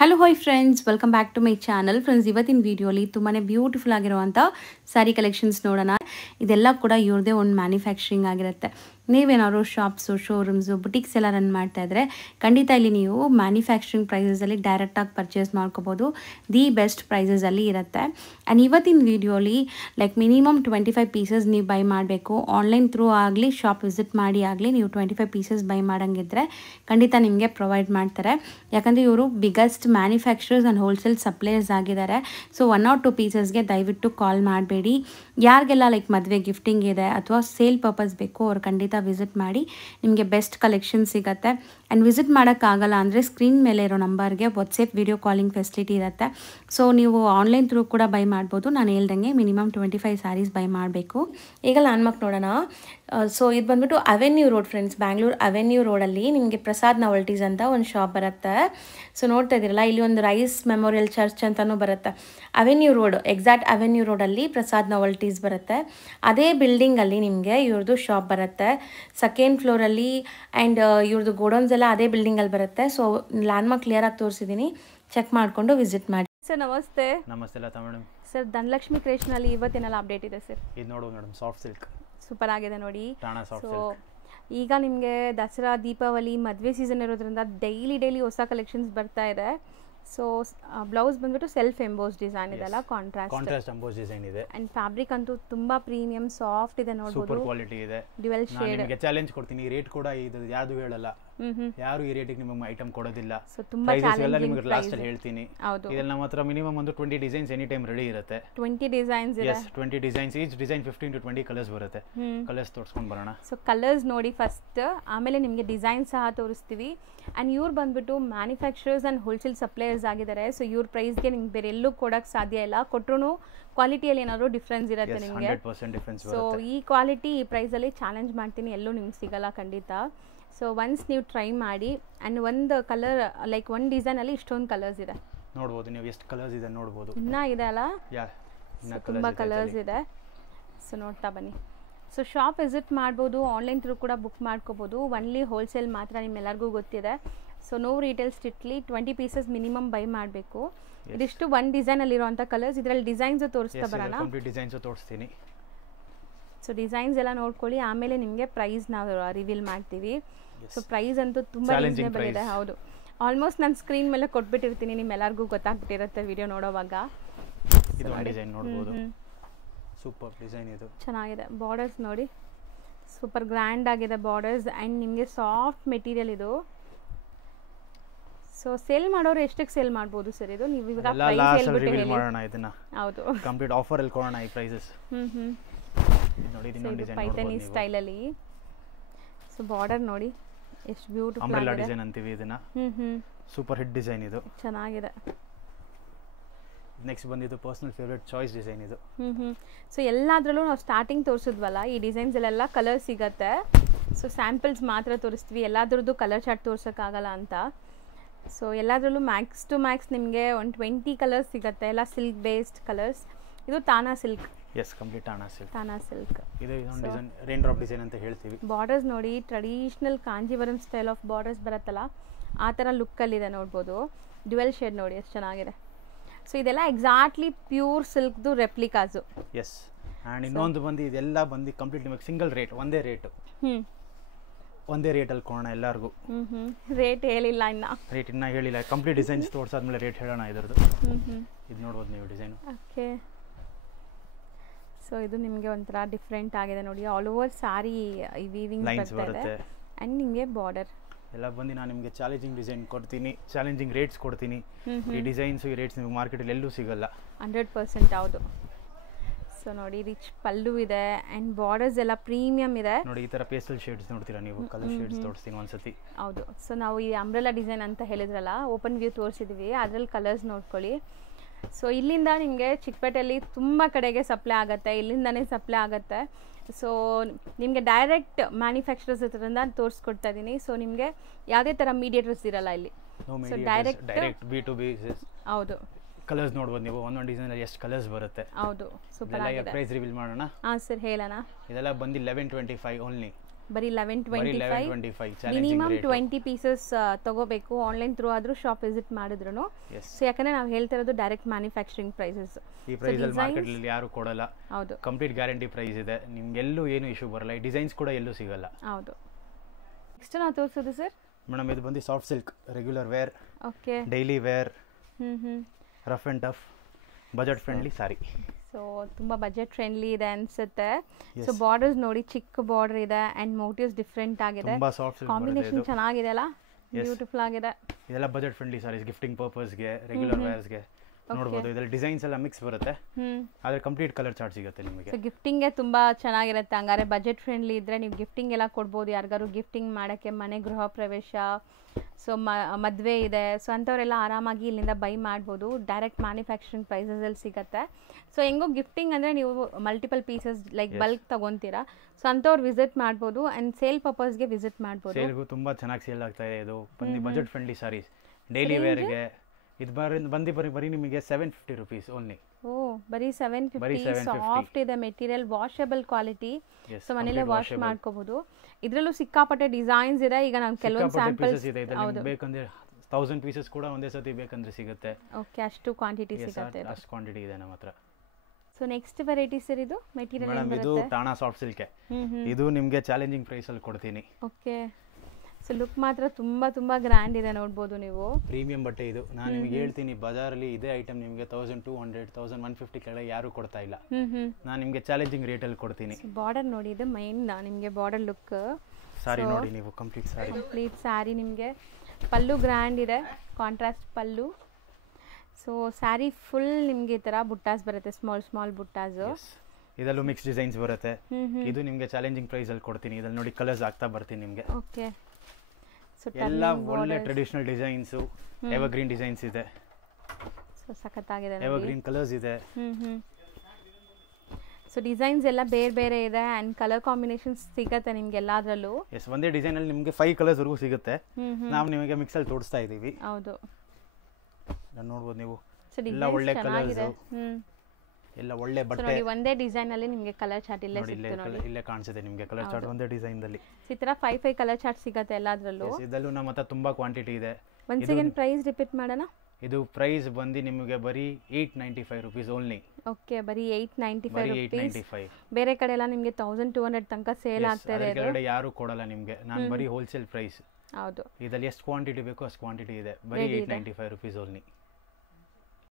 Hello hi friends, welcome back to my channel. Friends, ಇವತ್ತಿನ ವಿಡಿಯೋಲಿ ತುಂಬಾ ಬ್ಯೂಟಿಫುಲ್ ಆಗಿರುವಂಥ ಸ್ಯಾರಿ ಕಲೆಕ್ಷನ್ಸ್ ನೋಡೋಣ. ಇದೆಲ್ಲ ಕೂಡ ಇವ್ರದೇ ಒಂದು ಮ್ಯಾನುಫ್ಯಾಕ್ಚರಿಂಗ್ ಆಗಿರುತ್ತೆ. ನೀವೇನಾದ್ರು ಶಾಪ್ಸು, ಶೋರೂಮ್ಸು, ಬುಟಿಕ್ಸ್ ಎಲ್ಲ ರನ್ ಮಾಡ್ತಾ ಇದ್ರೆ ಖಂಡಿತ ಇಲ್ಲಿ ನೀವು ಮ್ಯಾನುಫ್ಯಾಕ್ಚರಿಂಗ್ ಪ್ರೈಸಸಲ್ಲಿ ಡೈರೆಕ್ಟಾಗಿ ಪರ್ಚೇಸ್ ಮಾಡ್ಕೋಬೋದು. ದಿ ಬೆಸ್ಟ್ ಪ್ರೈಸಸಲ್ಲಿ ಇರುತ್ತೆ. ಆ್ಯಂಡ್ ಇವತ್ತಿನ ವಿಡಿಯೋಲಿ ಲೈಕ್ ಮಿನಿಮಮ್ 25 ಪೀಸಸ್ ನೀವು ಬೈ ಮಾಡಬೇಕು. ಆನ್ಲೈನ್ ಥ್ರೂ ಆಗಲಿ, ಶಾಪ್ ವಿಸಿಟ್ ಮಾಡಿ ಆಗಲಿ, ನೀವು 25 ಪೀಸಸ್ ಬೈ ಮಾಡೋಂಗಿದ್ರೆ ಖಂಡಿತ ನಿಮಗೆ ಪ್ರೊವೈಡ್ ಮಾಡ್ತಾರೆ. ಯಾಕಂದರೆ ಇವರು biggest manufacturers and wholesale suppliers ಆಗಿದ್ದಾರೆ. ಸೊ 1 or 2 ಪೀಸಸ್ಗೆ ದಯವಿಟ್ಟು ಕಾಲ್ ಮಾಡಬೇಡಿ. ಯಾರಿಗೆಲ್ಲ ಲೈಕ್ ಮದುವೆ ಗಿಫ್ಟಿಂಗ್ ಇದೆ ಅಥವಾ ಸೇಲ್ ಪರ್ಪಸ್ ಬೇಕು ಅವ್ರು ಖಂಡಿತ ವಿಸಿಟ್ ಮಾಡಿ, ನಿಮಗೆ ಬೆಸ್ಟ್ ಕಲೆಕ್ಷನ್ ಸಿಗುತ್ತೆ. ಆ್ಯಂಡ್ ವಿಸಿಟ್ ಮಾಡೋಕ್ಕಾಗಲ್ಲ ಅಂದರೆ ಸ್ಕ್ರೀನ್ ಮೇಲೆ ಇರೋ ನಂಬರ್ಗೆ ವಾಟ್ಸಪ್ ವಿಡಿಯೋ ಕಾಲಿಂಗ್ ಫೆಸಿಲಿಟಿ ಇರುತ್ತೆ. ಸೊ ನೀವು ಆನ್ಲೈನ್ ಥ್ರೂ ಕೂಡ ಬೈ ಮಾಡ್ಬೋದು. ನಾನು ಹೇಳ್ದಂಗೆ ಮಿನಿಮಮ್ 25 ಸ್ಯಾರೀಸ್ ಬೈ ಮಾಡಬೇಕು. ಈಗ ಲ್ಯಾಂಡ್ಮಾರ್ಕ್ ನೋಡೋಣ. ಸೊ ಇದು ಬಂದ್ಬಿಟ್ಟು avenue road friends, Bangalore avenue ರೋಡಲ್ಲಿ ನಿಮಗೆ ಪ್ರಸಾದ್ ನಾವೆಲ್ಟೀಸ್ ಅಂತ ಒಂದು ಶಾಪ್ ಬರುತ್ತೆ. ಸೊ ನೋಡ್ತಾ ಇದ್ದೀರಲ್ಲ, ಇಲ್ಲಿ ಒಂದು ರೈಸ್ ಮೆಮೋರಿಯಲ್ ಚರ್ಚ್ ಅಂತಲೂ ಬರುತ್ತೆ. ಅವೆನ್ಯೂ ರೋಡ್, ಎಕ್ಸಾಕ್ಟ್ ಅವೆನ್ಯೂ ರೋಡಲ್ಲಿ ಪ್ರಸಾದ್ ನಾವೆಲ್ಟೀಸ್ ಬರುತ್ತೆ. ಅದೇ ಬಿಲ್ಡಿಂಗಲ್ಲಿ ನಿಮಗೆ ಇವ್ರದ್ದು ಶಾಪ್ ಬರುತ್ತೆ, ಸೆಕೆಂಡ್ ಫ್ಲೋರಲ್ಲಿ. ಆ್ಯಂಡ್ ಇವ್ರದ್ದು ಗೋಡೌನ್ಸ್ ಎಲ್ಲ ಅದೇ ಬಿಲ್ಡಿಂಗಲ್ಲಿ ಬರುತ್ತೆ. ಸೊ ಲ್ಯಾಂಡ್ಮಾರ್ಕ್ ಕ್ಲಿಯರಾಗಿ ತೋರಿಸಿದ್ದೀನಿ, ಚೆಕ್ ಮಾಡಿಕೊಂಡು ವಿಸಿಟ್ ಮಾಡಿ. ಸರ್ ನಮಸ್ತೆ. ನಮಸ್ತೆ ಲತಾ ಮೇಡಮ್. ಸರ್, ಧನಲಕ್ಷ್ಮಿ ಕ್ರಿಯೇಷನಲ್ಲಿ ಇವತ್ತೇನೆಲ್ಲ ಅಪ್ಡೇಟ್ ಇದೆ ಸರ್? ಇದು ನೋಡು ಮೇಡಮ್, ಸಾಫ್ಟ್ ಸಿಲ್ಕ್ ಸೂಪರ್ ಆಗಿದೆ ನೋಡಿ. ಸೊ ಈಗ ನಿಮಗೆ ದಸರಾ, ದೀಪಾವಳಿ, ಮದುವೆ ಸೀಸನ್ ಇರೋದ್ರಿಂದ ಡೈಲಿ ಹೊಸ ಕಲೆಕ್ಷನ್ಸ್ ಬರ್ತಾ ಇದೆ. ಸೊ ಬ್ಲೌಸ್ ಬಂದ್ಬಿಟ್ಟು ಸೆಲ್ಫ್ ಎಂಬೋಸ್ ಡಿಸೈನ್ ಇದೆ ಅಲ್ಲ, ಕಾಂಟ್ರಾಸ್ಟ್ ಎಂಬೋಸ್ ಡಿಸೈನ್ ಇದೆ. ಅಂಡ್ ಫ್ಯಾಬ್ರಿಕ್ ಅಂತೂ ತುಂಬಾ ಪ್ರೀಮಿಯಂ ಸಾಫ್ಟ್ ಇದೆ, ನೋಡಬಹುದು. ಸೂಪರ್ ಕ್ವಾಲಿಟಿ ಇದೆ. Dual shade. ನಿಮಗೆ ಚಾಲೆಂಜ್ ಕೊಡ್ತೀನಿ, ರೇಟ್ ಕೂಡ ಇದು ಯಾವುದು ಹೇಳಲ್ಲ, ಯಾರು ಈ ರೇಟಿಗೆ ನಿಮಗೆ ಐಟಮ್ ಕೊಡೋದಿಲ್ಲ. ಸೊ ತುಂಬಾ ಚಾಲೆಂಜಿಂಗ್ ನಿಮಗೆ ಲಾಸ್ಟ್ ಅಲ್ಲಿ ಹೇಳ್ತೀನಿ. ಇದೆಲ್ಲ ನಮ್ಮ ಹತ್ರ ಮಿನಿಮಮ್ ಒಂದು 20 ಡಿಸೈನ್ಸ್ ಎನಿ ಟೈಮ್ ರೆಡಿ ಇರುತ್ತೆ. 20 ಡಿಸೈನ್ಸ್ ಇದೆ. yes, 20 designs. Each design 15 to 20 colours ಬರುತ್ತೆ. ಕಲರ್ಸ್ ತೋರಿಸ್ಕೊಂಡು ಬರೋಣ. ಸೊ ಕಲರ್ಸ್ ನೋಡಿ ಫಸ್ಟ್, ಆಮೇಲೆ ನಿಮಗೆ ಡಿಸೈನ್ ಸಹ ತೋರಿಸ್ತೀವಿ. ಅಂಡ್ ಇವ್ರು ಬಂದ್ಬಿಟ್ಟು ಮ್ಯಾನುಫ್ಯಾಕ್ಚರರ್ಸ್ ಅಂಡ್ ಹೋಲ್ಸೇಲ್ ಸಪ್ಲೈಯರ್ಸ್ ಆಗಿದ್ದಾರೆ. ಸೊ ಇವ್ರ ಪ್ರೈಸ್ಗೆ ನಿಮ್ಗೆ ಬೇರೆ ಎಲ್ಲೂ ಕೊಡಕ್ಕೆ ಸಾಧ್ಯ ಇಲ್ಲ. ಕೊಟ್ಟರು ಕ್ವಾಲಿಟಿಯಲ್ಲಿ ಏನಾದ್ರು ಡಿಫ್ರೆನ್ಸ್ ಇರುತ್ತೆ ನಿಮಗೆ. 100% ಡಿಫ್ರೆನ್ಸ್ ಬರುತ್ತೆ. ಸೊ ಈ ಕ್ವಾಲಿಟಿ ಈ ಪ್ರೈಸಲ್ಲಿ ಚಾಲೆಂಜ್ ಮಾಡ್ತೀನಿ, ಎಲ್ಲೂ ನಿಮ್ಗೆ ಸಿಗಲ್ಲ ಖಂಡಿತ. ಸೊ ಒನ್ಸ್ ನೀವು ಟ್ರೈ ಮಾಡಿ. ಆ್ಯಂಡ್ ಒಂದು ಕಲರ್ ಲೈಕ್ ಒಂದು ಡಿಸೈನಲ್ಲಿ ಇಷ್ಟೊಂದು ಕಲರ್ಸ್ ಇದೆ, ನೋಡ್ಬೋದು ನೀವು. ಎಷ್ಟು ಕಲರ್ಸ್ ಇದೆ ನೋಡ್ಬೋದು. ಇನ್ನೂ ಇದೆ ಅಲ್ಲ, ತುಂಬ ಕಲರ್ಸ್ ಇದೆ. ಸೊ ನೋಡ್ತಾ ಬನ್ನಿ. ಸೊ ಶಾಪ್ ವಿಸಿಟ್ ಮಾಡ್ಬೋದು, ಆನ್ಲೈನ್ ಥ್ರೂ ಕೂಡ ಬುಕ್ ಮಾಡ್ಕೋಬೋದು. ಒನ್ಲಿ ಹೋಲ್ಸೇಲ್ ಮಾತ್ರ, ನಿಮ್ಮೆಲ್ಲರಿಗೂ ಗೊತ್ತಿದೆ. So no retail, strictly 20 pieces minimum buy ಮಾಡಬೇಕು. ಇದಿಷ್ಟು ಒಂದು ಡಿಸೈನಲ್ಲಿರುವಂಥ ಕಲರ್ಸ್. ಇದರಲ್ಲಿ ಡಿಸೈನ್ಸ್ ತೋರಿಸ್ತಾ ಬರೋಣ. ಡಿಸೈನ್ಸ್ ತೋರಿಸ್ತೀನಿ. ಸೊ ಡಿಸೈನ್ಸ್ ಎಲ್ಲ ನೋಡ್ಕೊಳ್ಳಿ, ಆಮೇಲೆ ನಿಮಗೆ ಪ್ರೈಸ್ ನಾವು ರಿವೀಲ್ ಮಾಡ್ತೀವಿ. ಸೊ ಪ್ರೈಸ್ ಅಂತೂ ತುಂಬ ರೀಸನೇಬಲ್ ಇದೆ. ಹೌದು, ಆಲ್ಮೋಸ್ಟ್ ನಾನು ಸ್ಕ್ರೀನ್ ಮೇಲೆ ಕೊಟ್ಬಿಟ್ಟಿರ್ತೀನಿ, ನಿಮ್ಮೆಲ್ಲರಿಗೂ ಗೊತ್ತಾಗ್ಬಿಟ್ಟಿರುತ್ತೆ ವಿಡಿಯೋ ನೋಡೋವಾಗ. ಇದು ಡಿಸೈನ್ ನೋಡ್ಬೋದು, ಸೂಪರ್ ಡಿಸೈನ್ ಇದು. ಚೆನ್ನಾಗಿದೆ. ಬಾರ್ಡರ್ಸ್ ನೋಡಿ, ಸೂಪರ್ ಗ್ರ್ಯಾಂಡ್ ಆಗಿದೆ ಬಾರ್ಡರ್ಸ್. ಆ್ಯಂಡ್ ನಿಮಗೆ ಸಾಫ್ಟ್ ಮೆಟೀರಿಯಲ್ ಇದು. ಸೊ ಸೇಲ್ ಮಾಡೋರು ಎಷ್ಟಕ್ಕೆ ಸೇಲ್ ಮಾಡ್ಬೋದು ಸರ್ ಇದು? ನೀವು ಇವಾಗ ಪ್ರೈಸ್ ಹೇಳ್ಬಿಟ್ಟು ಹೇಳಿ. ಇದನ್ನ ಹೌದು, ಕಂಪ್ಲೀಟ್ ಆಫರ್ ಅಲ್ಲಿ ಕೊಡೋಣ ಈ ಪ್ರೈಸಸ್. ನೋಡಿ, ಇದು ಡಿಸೈನ್ ಪೈಥಾನಿ ಸ್ಟೈಲ್ ಅಲ್ಲಿ. ಸೊ ಬಾರ್ಡರ್ ನೋಡಿ ಎಷ್ಟು ಬ್ಯೂಟಿಫುಲ್ ಆಗಿದೆ. ಅಂಬ್ರೆಲಾ ಡಿಸೈನ್ ಅಂತೀವಿ ಇದನ್ನ. ಸೂಪರ್ ಹಿಟ್ ಡಿಸೈನ್ ಇದು, ಚೆನ್ನಾಗಿದೆ. ನೆಕ್ಸ್ಟ್ ಬಂದಿದ್ದು ಪರ್ಸನಲ್ ಫೇವರೇಟ್ ಚಾಯ್ಸ್ ಡಿಸೈನ್ ಇದು. ಸೊ ಎಲ್ಲಾದ್ರಲ್ಲೂ ನಾವು ಸ್ಟಾರ್ಟಿಂಗ್ ತೋರಿಸಿದ್ವಲ್ಲ, ಈ ಡಿಸೈನ್ಸ್ ಅಲ್ಲೆಲ್ಲ ಕಲರ್ ಸಿಗತ್ತೆ. ಸೊ ಸ್ಯಾಂಪಲ್ಸ್ ಮಾತ್ರ ತೋರಿಸ್ತೀವಿ, ಎಲ್ಲಾದ್ರದ್ದು ಕಲರ್ ಚಾರ್ಟ್ ತೋರ್ಸೋಕ್ಕಾಗಲ್ಲ ಅಂತ. ಸೊ ಎಲ್ಲಾದ್ರಲ್ಲೂ ಮ್ಯಾಕ್ಸ್ ಟು ಮ್ಯಾಕ್ಸ್ ನಿಮಗೆ ಒಂದು 20 ಕಲರ್ಸ್ ಸಿಗುತ್ತೆ, ಎಲ್ಲ ಸಿಲ್ಕ್ ಬೇಸ್ಡ್ ಕಲರ್ಸ್. ಇದು ತಾನಾ ಸಿಲ್ಕ್. ಎಸ್, ಕಂಪ್ಲೀಟ್ ತಾನಾ ಸಿಲ್ಕ್. ಇದು ಇದೊಂದು ಡಿಸೈನ್ ರೈನ್ ಡ್ರಾಪ್ ಡಿಸೈನ್ ಅಂತ ಹೇಳ್ತೀವಿ. ಬಾರ್ಡರ್ಸ್ ನೋಡಿ, traditional Kanjeevaram style of borders ಬರುತ್ತಲ್ಲ, ಆ ಥರ ಲುಕ್ಕಲ್ಲಿದೆ, ನೋಡ್ಬೋದು. ಡ್ಯುಯಲ್ ಶೇಡ್ ನೋಡಿ ಎಷ್ಟು ಚೆನ್ನಾಗಿದೆ. ಸೊ ಇದೆಲ್ಲ ಎಕ್ಸಾಕ್ಟ್ಲಿ ಪ್ಯೂರ್ ಸಿಲ್ಕ್ದು ರೆಪ್ಲಿಕಾಸು. ಎಸ್. ಆ್ಯಂಡ್ ಇನ್ನೊಂದು ಬಂದು ಇದೆಲ್ಲ ಬಂದು ಕಂಪ್ಲೀಟ್ ನಿಮಗೆ ಸಿಂಗಲ್ ರೇಟ್, ಒಂದೇ ರೇಟು. ಒಂದೇ ರೇಟಲ್ಲಿ ಕೊಡೋಣ ಎಲ್ಲರಿಗೂ. ರೇಟ್ ಹೇಳಿಲ್ಲ ಇನ್ನ ಹೇಳಿಲ್ಲ. ಕಂಪ್ಲೀಟ್ ಡಿಸೈನ್ಸ್ ತೋರಿಸಾದ್ಮೇಲೆ ರೇಟ್ ಹೇಳೋಣ ಇದ್ರದ್ದು. ಇದು ನೋಡ್ಬೋದು ನೀವು ಡಿಸೈನು. ಓಕೆ. ಸೊ ಇದು ನಿಮಗೆ ಒಂಥರ ಡಿಫ್ರೆಂಟ್ ಆಗಿದೆ ನೋಡಿ, ಆಲ್ ಓವರ್ ಸಾರಿ ವೀವಿಂಗ್ ಬರ್ತಾ ಇದೆ. ಆ್ಯಂಡ್ ನಿಮಗೆ ಬಾರ್ಡರ್ ಎಲ್ಲ ಬಂದು ನಾನು ನಿಮಗೆ ಚಾಲೆಂಜಿಂಗ್ ಡಿಸೈನ್ ಕೊಡ್ತೀನಿ, ಚಾಲೆಂಜಿಂಗ್ ರೇಟ್ಸ್ ಕೊಡ್ತೀನಿ. ಈ ಡಿಸೈನ್ಸ್, ಈ ರೇಟ್ಸ್ ನಿಮಗೆ ಮಾರ್ಕೆಟಲ್ಲಿ ಎಲ್ಲೂ ಸಿಗಲ್ಲ. 100% ಹೌದು. ಸೊ ನೋಡಿ, ರಿಚ್ ಪಲ್ಲು ಇದೆ ಆ್ಯಂಡ್ ಬಾರ್ಡರ್ಸ್ ಎಲ್ಲ ಪ್ರೀಮಿಯಂ ಇದೆ ನೋಡಿ. ಈ ಥರ ಪೇಸ್ಟಲ್ ಶೇಡ್ಸ್ ನೋಡ್ತೀರಾ ನೀವು, ಕಲರ್ ಶೇಡ್ಸ್ ತೋರಿಸ್ತೀನಿ ಒಂದ್ಸತಿ. ಹೌದು. ಸೊ ನಾವು ಈ ಅಂಬ್ರೆಲಾ ಡಿಸೈನ್ ಅಂತ ಹೇಳಿದ್ರಲ್ಲ, ಓಪನ್ ವ್ಯೂ ತೋರಿಸಿದ್ವಿ, ಅದ್ರಲ್ಲಿ ಕಲರ್ಸ್ ನೋಡ್ಕೊಳ್ಳಿ. ಸೊ ಇಲ್ಲಿಂದ ನಿಮಗೆ ಚಿಕ್ಕಪೇಟೆಯಲ್ಲಿ ತುಂಬ ಕಡೆಗೆ ಸಪ್ಲೈ ಆಗುತ್ತೆ, ಇಲ್ಲಿಂದನೇ ಸಪ್ಲೈ ಆಗುತ್ತೆ. ಸೊ ನಿಮಗೆ ಡೈರೆಕ್ಟ್ ಮ್ಯಾನುಫ್ಯಾಕ್ಚರರ್ಸ್ ಹತ್ರದಿಂದ ತೋರಿಸ್ಕೊಡ್ತಾ ಇದ್ದೀನಿ. ಸೊ ನಿಮಗೆ ಯಾವುದೇ ಥರ ಮೀಡಿಯೇಟರ್ಸ್ ಇರಲ್ಲ ಇಲ್ಲಿ. So direct B2B. ಹೌದು. ಕಲರ್ಸ್ ನೋಡ್ಬೋದು ನೀವು, ಒಂದೊಂದು ಡಿಸೈನ್ ಅಲ್ಲಿ ಎಷ್ಟು ಕಲರ್ಸ್ ಬರುತ್ತೆ. ಹೌದು, ಸೂಪರ್ ಆಗಿದೆ. ಪ್ರೈಸ್ ರಿವೀಲ್ ಮಾಡೋಣ. ಹಾಂ ಸರ್, ಹೇಳೋಣ. ಇದೆಲ್ಲ ಬಂದು 1125 ಓನ್ಲಿ. ಬರೀ 1125 ಮಿನಿಮಮ್ 20 ಪೀಸಸ್ ತಗೋಬೇಕು. ಆನ್ಲೈನ್ ಥ್ರೂ ಆದ್ರೂ ಶಾಪ್ ವಿಸಿಟ್ ಮಾಡಿದ್ರು. ಸೊ ಯಾಕಂದ್ರೆ ನಾವು ಹೇಳ್ತಾ ಇರೋದು ಡೈರೆಕ್ಟ್ ಮ್ಯಾನುಫ್ಯಾಕ್ಚರಿಂಗ್ ಪ್ರೈಸಸ್. ಈ ಪ್ರೈಸ್ ಅಲ್ಲಿ ಮಾರ್ಕೆಟ್ ಅಲ್ಲಿ ಯಾರು ಕೊಡಲ್ಲ. ಹೌದು, ಕಂಪ್ಲೀಟ್ ಗ್ಯಾರಂಟಿ ಪ್ರೈಸ್ ಇದೆ. ನಿಮ್ಗೆ ಎಲ್ಲೂ ಏನು ಇಶ್ಯೂ ಬರಲ್ಲ. ಈ ಡಿಸೈನ್ಸ್ ಕೂಡ ಎಲ್ಲೂ ಸಿಗಲ್ಲ. ಹೌದು. ನೆಕ್ಸ್ಟ್ ನಾವು ತೋರಿಸೋದು ಸರ್ ಮೇಡಮ್ ಇದು ಬಂದು soft silk, regular wear, okay, daily wear, rough and tough, budget friendly sari. So ತುಂಬ ಬಜೆಟ್ ಫ್ರೆಂಡ್ಲಿ ಇದೆ ಅನ್ಸುತ್ತೆ. ಸೊ ಬಾರ್ಡರ್ಸ್ ನೋಡಿ, ಚಿಕ್ಕ ಬಾರ್ಡರ್ ಇದೆ ಅಂಡ್ ಮೋಟಿವ್ಸ್ ಡಿಫ್ರೆಂಟ್ ಆಗಿದೆ. ತುಂಬಾ ಸಾಫ್ಟ್ ಸಿಲ್ಕ್ ಕಾಂಬಿನೇಷನ್ ಚೆನ್ನಾಗಿದೆ ಅಲ್ಲ, ಬ್ಯೂಟಿಫುಲ್ ಆಗಿದೆ. ಇದೆಲ್ಲ budget friendly saris, gifting purpose ಗೆ, ರೆಗ್ಯುಲರ್ ವೇರ್ಸ್ ಗೆ ನೋಡಬಹುದು. ಇದರಲ್ಲಿ ಡಿಸೈನ್ಸ್ ಎಲ್ಲ ಮಿಕ್ಸ್ ಬರುತ್ತೆ, ಆದ್ರೆ ಕಂಪ್ಲೀಟ್ ಕಲರ್ ಚಾರ್ಟ್ ಸಿಗುತ್ತೆ ನಿಮಗೆ. ಸೊ ಗಿಫ್ಟಿಂಗ್ ಗೆ ತುಂಬಾ ಚೆನ್ನಾಗಿರುತ್ತೆ. ಹಂಗಾರೆ ಬಜೆಟ್ ಫ್ರೆಂಡ್ಲಿ ಇದ್ರೆ ನೀವು ಗಿಫ್ಟಿಂಗ್ ಎಲ್ಲ ಕೊಡ್ಬೋದು. ಯಾರಿಗಾರು ಗಿಫ್ಟಿಂಗ್ ಮಾಡಕ್ಕೆ, ಮನೆ ಗೃಹ ಪ್ರವೇಶ, ಸೊ ಮದುವೆ ಇದೆ, ಸೊ ಅಂಥವರೆಲ್ಲ ಆರಾಮಾಗಿ ಇಲ್ಲಿಂದ ಬೈ ಮಾಡ್ಬೋದು. ಡೈರೆಕ್ಟ್ ಮ್ಯಾನುಫ್ಯಾಕ್ಚರಿಂಗ್ ಪ್ರೈಸಸ್ ಅಲ್ಲಿ ಸಿಗುತ್ತೆ. ಸೊ ಹೆಂಗೋ ಗಿಫ್ಟಿಂಗ್ ಅಂದರೆ ನೀವು ಮಲ್ಟಿಪಲ್ ಪೀಸಸ್ ಲೈಕ್ ಬಲ್ಕ್ ತಗೊಂತೀರಾ. ಸೊ ಅಂಥವ್ರು ವಿಸಿಟ್ ಮಾಡ್ಬೋದು ಆ್ಯಂಡ್ ಸೇಲ್ ಪರ್ಪಸ್ಗೆ ವಿಸಿಟ್ ಮಾಡ್ಬೋದು. ಸೇಲ್ಗೂ ತುಂಬ ಚೆನ್ನಾಗಿ ಸೇಲ್ ಆಗ್ತಾ ಇದೆ. ಇದು ಬಂದು ಬಜೆಟ್ ಫ್ರೆಂಡ್ಲಿ ಸಾರೀಸ್, ಡೈಲಿ ವೇರ್ಗೆ. ಇದು ಬರೀ ನಿಮಗೆ 750 rupees ಓನ್ಲಿ. ಓ, ಬರೀ 750. ಸಾಫ್ಟ್ ಇದೆ ಮೆಟೀರಿಯಲ್, ವಾಷಬಲ್ ಕ್ವಾಲಿಟಿ. ಸೊ ಮನೇಲೆ ವಾಶ್ ಮಾಡ್ಕೋಬಹುದು. ಇದರಲ್ಲೂ ಸಿಕ್ಕಾಪಟ್ಟೆ ಡಿಸೈನ್ಸ್ ಇದೆ. ಈಗ ನಾನು ಕೆಲವೊಂದು ಸ್ಯಾಂಪಲ್ಸ್ ಇದೆ. ಇದರಲ್ಲಿ ಬೇಕಂದ್ರೆ 1000 ಪೀಸಸ್ ಕೂಡ ಒಂದೇ ಸತಿ ಬೇಕಂದ್ರೆ ಸಿಗುತ್ತೆ. ಓಕೆ, ಅಷ್ಟು ಕ್ವಾಂಟಿಟಿ ಸಿಗುತ್ತೆ. ಅಷ್ಟು ಕ್ವಾಂಟಿಟಿ ಇದೆ ನಮ್ಮ ಹತ್ರ. ಸೊ ನೆಕ್ಸ್ಟ್ ವೆರೈಟಿ ಸರ್ ಇದು ಮೆಟೀರಿಯಲ್ ಮೇಡಮ್ ಇದು ಟಾಣಾ ಸಾಫ್ಟ್ ಸಿಲ್ಕ್. ಇದು ನಿಮಗೆ ಚಾಲೆಂಜಿಂಗ್ ಪ್ರೈಸ್ ಅಲ್ಲಿ ಕೊಡ್ತೀನಿ. ಓಕೆ. ಸೊ ಲುಕ್ ಮಾತ್ರ ತುಂಬಾ ಗ್ರ್ಯಾಂಡ್ ಇದೆ, ನೋಡ್ಬೋದು ನೀವು. ಪ್ರೀಮಿಯಂ ಬಟ್ಟೆ ಇದು. ನಾನು ನಿಮಗೆ ಹೇಳ್ತೀನಿ, ಬಜಾರಲ್ಲಿ ಇದೇ ಐಟಮ್ ನಿಮಗೆ 1200, 1150 ಕೆಳಗೆ ಯಾರು ಕೊಡ್ತಾ ಇಲ್ಲ. ನಾನು ನಿಮಗೆ ಚಾಲೆಂಜಿಂಗ್ ರೇಟ್ ಅಲ್ಲಿ ಕೊಡ್ತೀನಿ. ಬಾರ್ಡರ್ ನೋಡಿ, ಇದು ಮೈನ್ ನಿಮಗೆ ಬಾರ್ಡರ್ ಲುಕ್. ಸಾರಿ ನೋಡಿ ನೀವು, ಕಂಪ್ಲೀಟ್ ಸ್ಯಾರಿ ನಿಮಗೆ ಪಲ್ಲು ಗ್ರ್ಯಾಂಡ್ ಇದೆ, ಕಾಂಟ್ರಾಸ್ಟ್ ಪಲ್ಲು. ಸೊ ಸ್ಯಾರಿ ಫುಲ್ ನಿಮಗೆ ಈ ತರ ಬುಟ್ಟಾಸ್ ಬರುತ್ತೆ, ಸ್ಮಾಲ್ ಬುಟ್ಟಾಸ್. ಇದರಲ್ಲೂ ಮಿಕ್ಸ್ ಡಿಸೈನ್ಸ್ ಬರುತ್ತೆ. ಇದು ನಿಮಗೆ ಚಾಲೆಂಜಿಂಗ್ ಪ್ರೈಸ್ ಅಲ್ಲಿ ಕೊಡ್ತೀನಿ. ಇದ್ರಲ್ಲಿ ನೋಡಿ ಕಲರ್ಸ್ ಆಗ್ತಾ ಬರ್ತೀನಿ ನಿಮಗೆ. ಓಕೆ. ಎಲ್ಲ ಒಳ್ಳೆ ಟ್ರೆಡಿಷನಲ್ ಡಿಸೈನ್ಸ್, ಎವರ್ಗ್ರೀನ್ ಡಿಸೈನ್ಸ್ ಇದೆ. ಸೊ ಸಖತ್ತಾಗಿದೆ, ಎವರ್ಗ್ರೀನ್ ಕಲರ್ಸ್ ಇದೆ. ಸೊ ಡಿಸೈನ್ಸ್ ಎಲ್ಲ ಬೇರೆ ಇದೆ ಅಂಡ್ ಕಲರ್ ಕಾಂಬಿನೇಷನ್ಸ್ ಸಿಗುತ್ತೆ ನಿಮ್ಗೆ ಎಲ್ಲಾದ್ರಲ್ಲೂ. ಎಸ್, ಒಂದೇ ಡಿಸೈನ್ ಅಲ್ಲಿ ನಿಮಗೆ 5 ಕಲರ್ಸ್ ವರೆಗೂ ಸಿಗುತ್ತೆ. ನಾವು ನಿಮಗೆ ಮಿಕ್ಸ್ ಅಲ್ಲಿ ತೋರಿಸ್ತಾ ಇದೀವಿ. ಹೌದು, ನೋಡಬಹುದು ನೀವು. ಎಲ್ಲ ಒಳ್ಳೆ ಕಲರ್ಸ್, ಎಲ್ಲ ಒಳ್ಳೆ ಬಟ್ಟೆ. ನೋಡಿ ಒಂದೇ ಡಿಸೈನ್ ಅಲ್ಲಿ ನಿಮಗೆ ಕಲರ್ ಚಾರ್ಟ್ ಇಲ್ಲೇ ಕಾಣಿಸುತ್ತೆ ನಿಮಗೆ. ಕಲರ್ ಚಾರ್ಟ್ ಒಂದೇ ಡಿಸೈನ್ ಅಲ್ಲಿ ಈ ತರ 5 ಕಲರ್ ಚಾರ್ಟ್ ಸಿಗುತ್ತೆ ಎಲ್ಲಾದ್ರಲ್ಲೂ. ಇದರಲ್ಲೂ ನಮ್ಮ ಹತ್ರ ತುಂಬಾ ಕ್ವಾಂಟಿಟಿ ಇದೆ. ಒಂದ್ ಸೆಕೆಂಡ್ ಪ್ರೈಸ್ ರಿಪೀಟ್ ಮಾಡೋಣ. ಇದು ಪ್ರೈಸ್ ಬಂದು ನಿಮಗೆ ಬರೀ 895 rupees ಓನ್ಲಿ. ಓಕೆ, ಬರೀ 895. ಬೇರೆ ಕಡೆ ಎಲ್ಲ ನಿಮಗೆ 1200 ತನಕ ಸೇಲ್ ಆಗ್ತಾ ಇದೆ. ಬೇರೆ ಕಡೆ ಯಾರು ಕೊಡಲ್ಲ ನಿಮಗೆ. ನಾನು ಬರೀ ಹೋಲ್ಸೇಲ್ ಪ್ರೈಸ್. ಹೌದು, ಇದರಲ್ಲಿ ಎಷ್ಟು ಕ್ವಾಂಟಿಟಿ ಬೇಕೋ ಅಷ್ಟು ಕ್ವಾಂಟಿಟಿ ಇದೆ. ಬರೀ 895 rupees ಓನ್ಲಿ.